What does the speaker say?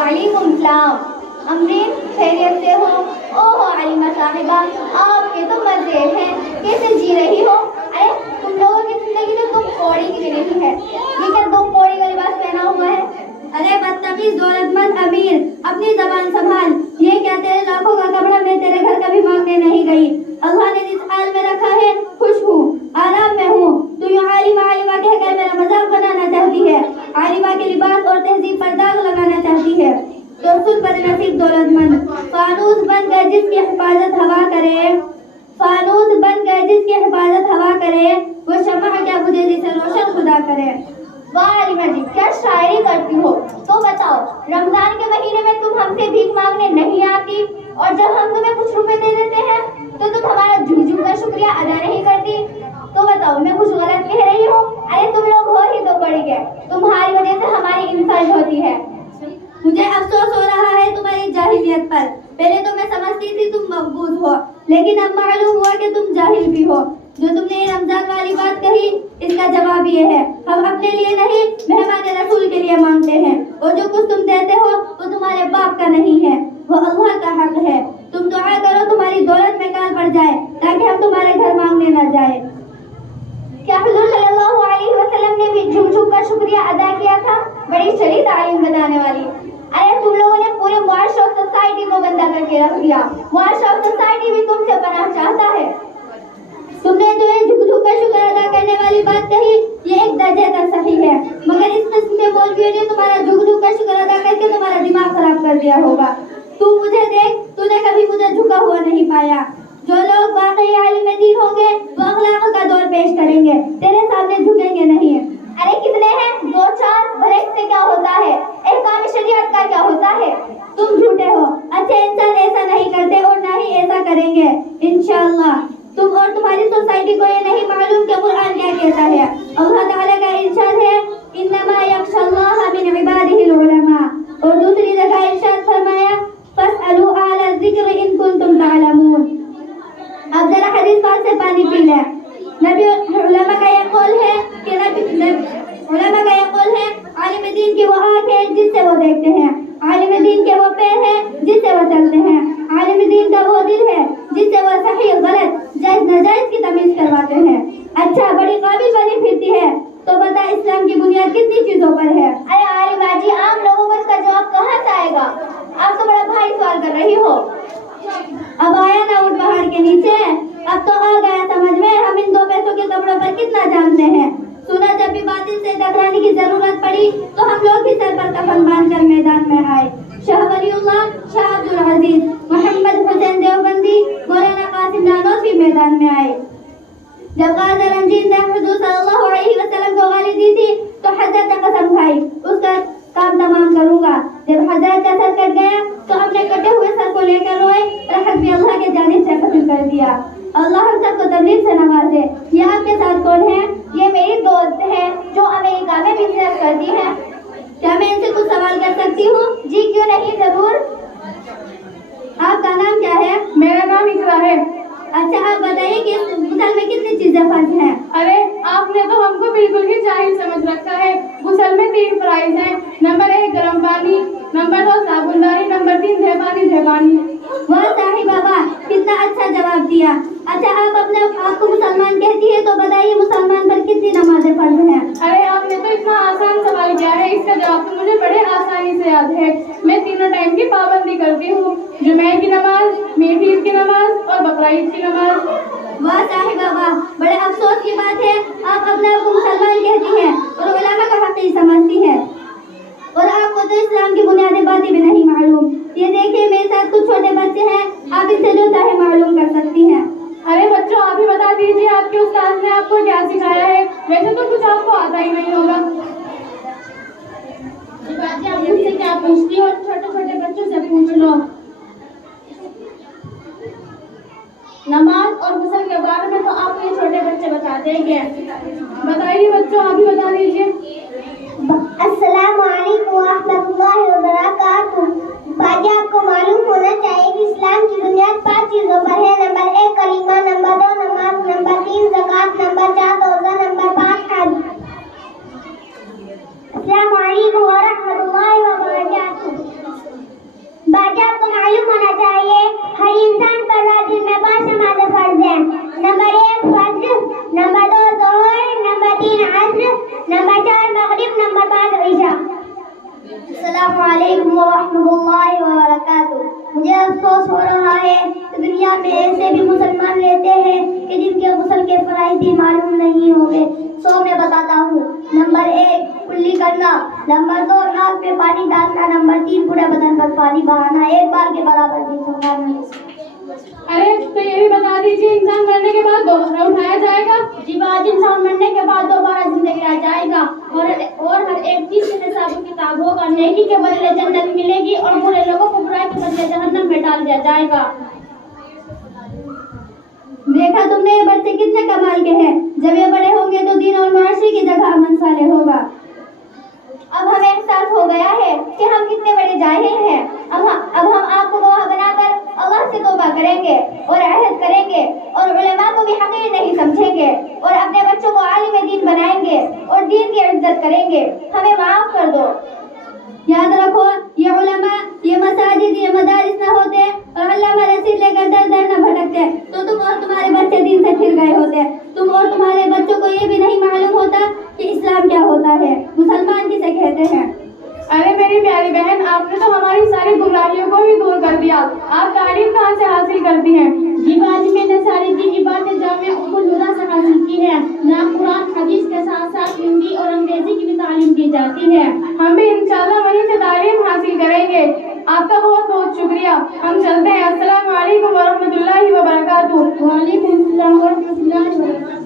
وعلیکم السلام۔ امرین خیریت سے ہو؟ اوہ علیمہ صاحبہ، آپ کے تو مزے ہیں، کیسے جی رہی ہو؟ ارے تم لوگوں کی زندگی تو تم کوڑی کی بھی نہیں ہے، یہ کیا تم کوڑی کا لباس پہنا ہوا ہے؟ ارے بدتمیز دولت مند امیر، اپنی زبان سنبھال، یہ کیا تیرے لاکھوں کا کپڑا میں تیرے گھر کبھی مانگنے نہیں گئی۔ اللہ نے جس حال میں رکھا ہے خوش ہوں، آرام میں ہوں، تو یوں عالمہ عالمہ کہہ کر میرا مذاق بنانا چاہتی ہے، عالمہ کے لباس اور تہذیب پر داغ لگانا چاہتی ہے۔ تو سن بدنصیب دولت مند، فانوس بن گئے جس کی حفاظت ہوا کرے، فانوس بن گئے جس کی حفاظت ہوا کرے، وہ شمع کیا بجھے جسے روشن خدا کرے۔ واہ عالمہ جی، کیا شاعری کرتی ہو۔ تو بتاؤ، رمضان کے مہینے میں تم ہم سے بھیک مانگنے نہیں آتی، اور جب ہم تمہیں کچھ روپے دے دیتے ہیں تو تم ہمارا جھک جھک کر شکریہ ادا نہیں کرتی۔ تو بتاؤ، میں کچھ غلط کہہ رہی ہوں؟ ارے تم لوگ ہو ہی تو پڑ گئے، تمہاری وجہ سے ہماری انسلٹ ہوتی ہے۔ مجھے افسوس ہو رہا ہے تمہاری جاہلیت پر، پہلے تو میں سمجھتی تھی تم مقبوض ہو، لیکن اب معلوم ہوا کہ تم جاہل بھی ہو۔ جو تم نے رمضان والی بات کہی، اس کا جواب یہ ہے، ہم اپنے لیے نہیں مہمان رسول کے لیے مانگتے ہیں، اور جو کچھ تم دیتے ہو وہ تمہارے باپ کا نہیں ہے، وہ اللہ کا حق ہے۔ تم دعا کرو تمہاری دولت میں کال پڑ جائے تاکہ ہم تمہارے گھر مانگنے نہ جائیں۔ کیا حضور صلی اللہ علیہ وسلم نے بھی جھک جھک کر شکریہ ادا کیا تھا؟ بڑی شدید تعلیم بتانے والی۔ ارے تم لوگوں نے پورے معاشرہ اور سوسائٹی کو گندا کر کے رکھ دیا، معاشرہ اور سوسائٹی بھی تم سے پناہ چاہتا ہے۔ تم نے جو یہ جھک جھک کر شکر ادا کرنے والی بات کہی، یہ ایک درجے تک صحیح ہے، مگر اس قسم کے مولویوں نے تمہارا جھک جھک کر شکر ادا کر کے تمہارا دماغ خراب کر دیا ہوگا۔ تو مجھے دیکھ، تو نے کبھی مجھے جھکا ہوا نہیں پایا۔ جو لوگ واقعی عالم دین ہوں گے وہ اخلاق کا دور پیش کریں گے، تیرے سامنے جھکیں گے نہیں۔ ارے کتنے ہیں؟ دو چار، بھلے اس سے کیا ہوتا ہے؟ احکام شریعت کا کیا ہوتا ہے؟ تم جھوٹے ہو، اچھے انسان ایسا نہیں کرتے اور نہ ہی ایسا کریں گے انشاءاللہ۔ تم اور تمہاری سوسائٹی کو یہ نہیں معلوم کہ قرآن کیا کہتا ہے۔ اللہ تعالیٰ کا ارشاد ہے، انما یخشی اللہ من عبادہ العلماء، اور دوسری جگہ ارشاد فرمایا، فاسألوا اہل الذکر ان کنتم تعلمون۔ اب ذرا حدیث پاک سے پانی پی لیں۔ نبی علماء کا یہ قول ہے کہ علماء کا یہ قول ہے، عالم دین کی وہ آنکھ ہے جس سے وہ دیکھتے ہیں، عالم دین کے وہ پیر ہیں جس سے وہ چلتے ہیں، عالم دین کا وہ دل ہے جس سے وہ صحیح غلط جائز ناجائز کی تمیز کرواتے ہیں۔ اچھا، بڑی قابل بنی پھرتی ہے، تو بتا اسلام کی بنیاد کتنی چیزوں پر ہے؟ ارے عالمہ جی، عام لوگوں کو اس کا جواب کہاں سے آئے گا؟ آپ تو بڑا بھاری سوال کر رہی ہو۔ اب آیا نا اونٹ پہاڑ کے نیچے، اب تو آ گیا سمجھ میں ہم ان دو پیسوں کے کپڑوں پر کتنا جانتے ہیں۔ سنا جب بھی باطل سے ٹکرانے کی ضرورت پڑی تو ہم لوگ ہی سر پر کفن باندھ کر میدان میں آئے۔ شاہ ولی اللہ، شاہ عبدالعزیز، محمد حسین دیوبندی، مولانا قاسم نانوتوی میدان میں آئے۔ جب غازی رنجیت نے حضور صلی اللہ علیہ وسلم کو گالی دی تھی تو حضرت نے قسم کھائی، اس کا کام تمام کروں گا۔ جب حضرت کا سر کٹ گیا تو ہم نے کٹے ہوئے سر کو لے کر روئے اور حسبی اللہ کے جانب سے قتل کر دیا۔ اللہ ہم سب کو تبلیغ سے نوازے۔ یہ آپ کے ساتھ کون ہے؟ یہ میری دوست ہے جو امریکہ میں بزنس کرتی ہے۔ کیا میں ان سے کچھ سوال کر سکتی ہوں؟ جی کیوں نہیں، ضرور۔ آپ کا نام کیا ہے؟ میرا نام اقرا ہے۔ اچھا، آپ بتائیے کہ غسل میں کتنی چیزیں فرض ہیں؟ ارے آپ نے تو ہم کو بالکل ہی جاہل سمجھ رکھا ہے۔ غسل میں 3 فرائض ہیں، نمبر 1 گرم پانی، نمبر 2 صابن داری، نمبر 3 دھیبانی۔ واہ صاحب بابا، کتنا اچھا جواب دیا۔ اچھا، آپ اپنے آپ کو مسلمان کہتی ہے تو بتائیے مسلمان پر کتنی نمازیں فرض ہیں؟ ارے آپ نے تو اتنا آسان سوال کیا ہے، اس کا جواب تو مجھے بڑے آسانی سے یاد ہے۔ میں 3 ٹائم کی پابندی کرتی ہوں، جمعہ کی نماز، میٹھی عید کی نماز اور بقرعید کی نماز۔ واہ صاحب بابا، بڑے افسوس کی بات ہے آپ اپنے آپ کو مسلمان کہتی ہیں اور علماء کا حق نہیں سمجھتی ہیں، اور آپ کو تو اسلام کی بنیادی باتیں بھی نہیں معلوم۔ یہ دیکھیے میرے ساتھ کچھ چھوٹے بچے ہیں، آپ ان سے جو چاہے معلوم کر سکتی ہیں۔ ارے بچوں، آپ ہی بتا دیجیے آپ کے استاد نے آپ کو کیا سکھایا ہے، ویسے تو کچھ آپ کو آتا ہی نہیں ہوگا۔ باجی، آپ مجھ سے کیا پوچھتی ہو؟ چھوٹے چھوٹے بچوں سے پوچھ لو۔ نماز اور غسل کے بارے میں تو آپ کو یہ چھوٹے بچے بتا دیں گے۔ بتائیے بچوں، آپ ہی بتا دیجیے۔ السلام علیکم ورحمۃ اللہ وبرکاتہ۔ باجی، آپ کو معلوم ہونا چاہیے کہ اسلام کی بنیاد 5 چیزوں پر ہے۔ نمبر 1 کلمہ، نمبر 2 نماز، نمبر 3 زکوٰۃ، نمبر 4 روزہ، نمبر 5 حج۔ السلام علیکم ورحمۃ اللہ وبرکاتہ۔ علیکم ورحمۃ اللہ وبرکاتہ۔ مجھے افسوس ہو رہا ہے کہ دنیا میں ایسے بھی مسلمان رہتے ہیں کہ جن کے غسل کے فرائض بھی معلوم نہیں ہوتے۔ میں بتاتا ہوں۔ نمبر 1 کلی کرنا، نمبر 2 ناک میں پانی ڈالنا، نمبر 3 پورے بدن پر پانی بہانا، ایک بار کے برابر بھی سنبھالنا۔ ارے تو یہ بھی بتا دیجیے انسان مرنے کے بعد دوبارہ اٹھایا جائے گا؟ جی بات، انسان مرنے کے بعد دوبارہ زندگی آ جائے گا اور ہر ایک چیز سے حساب و کتاب ہوگا۔ نیکی کے بدلے جنت ملے گی اور برے لوگوں کو برائی کے بدلے جہنم میں ڈال دیا جائے گا۔ دیکھا تم نے یہ بچے کتنے کمال کے ہیں، جب یہ بڑے ہوں گے تو دین اور معاشرے کی جگہ امن صالح ہوگا۔ اب ہمیں احساس ہو گیا ہے کہ ہم کتنے بڑے جاہل ہیں۔ اب ہم آپ کو گواہ بنا کر اللہ سے توبہ کریں گے اور عہد کریں گے اور علماء کو بھی حقیر نہیں سمجھیں گے اور اپنے بچوں کو عالم دین بنائیں گے اور دین کی عزت کریں گے۔ ہمیں معاف کر دو۔ یاد رکھو، یہ علماء، یہ مساجد، یہ مدارس نہ ہوتے اور علامہ رسید لے کر در در نہ بھٹکتے تو تم اور تمہارے بچے دین سے پھر گئے ہوتے۔ تم اور تمہارے بچوں کو یہ بھی نہیں معلوم ہوتا کہ اسلام کیا ہوتا ہے، مسلمان کسے کہتے ہیں۔ ارے میری پیاری بہن، آپ نے تو ہماری ساری گمراہیوں کو ہی دور کر دیا۔ آپ تعلیم کہاں سے حاصل کرتی ہیں؟ جی باجی، میں نے ساری دینی باتیں جامعہ ام الہدیٰ سے حاصل کی ہے۔ یہاں قرآن حدیث کے ساتھ ساتھ ہندی اور انگریزی کی بھی تعلیم دی جاتی ہے۔ ہم بھی انشاءاللہ وہیں سے تعلیم حاصل کریں گے۔ آپ کا بہت بہت شکریہ۔ ہم چلتے ہیں۔ السلام علیکم ورحمۃ اللہ وبرکاتہ۔ وعلیکم السلام ورحمۃ اللہ وبرکاتہ۔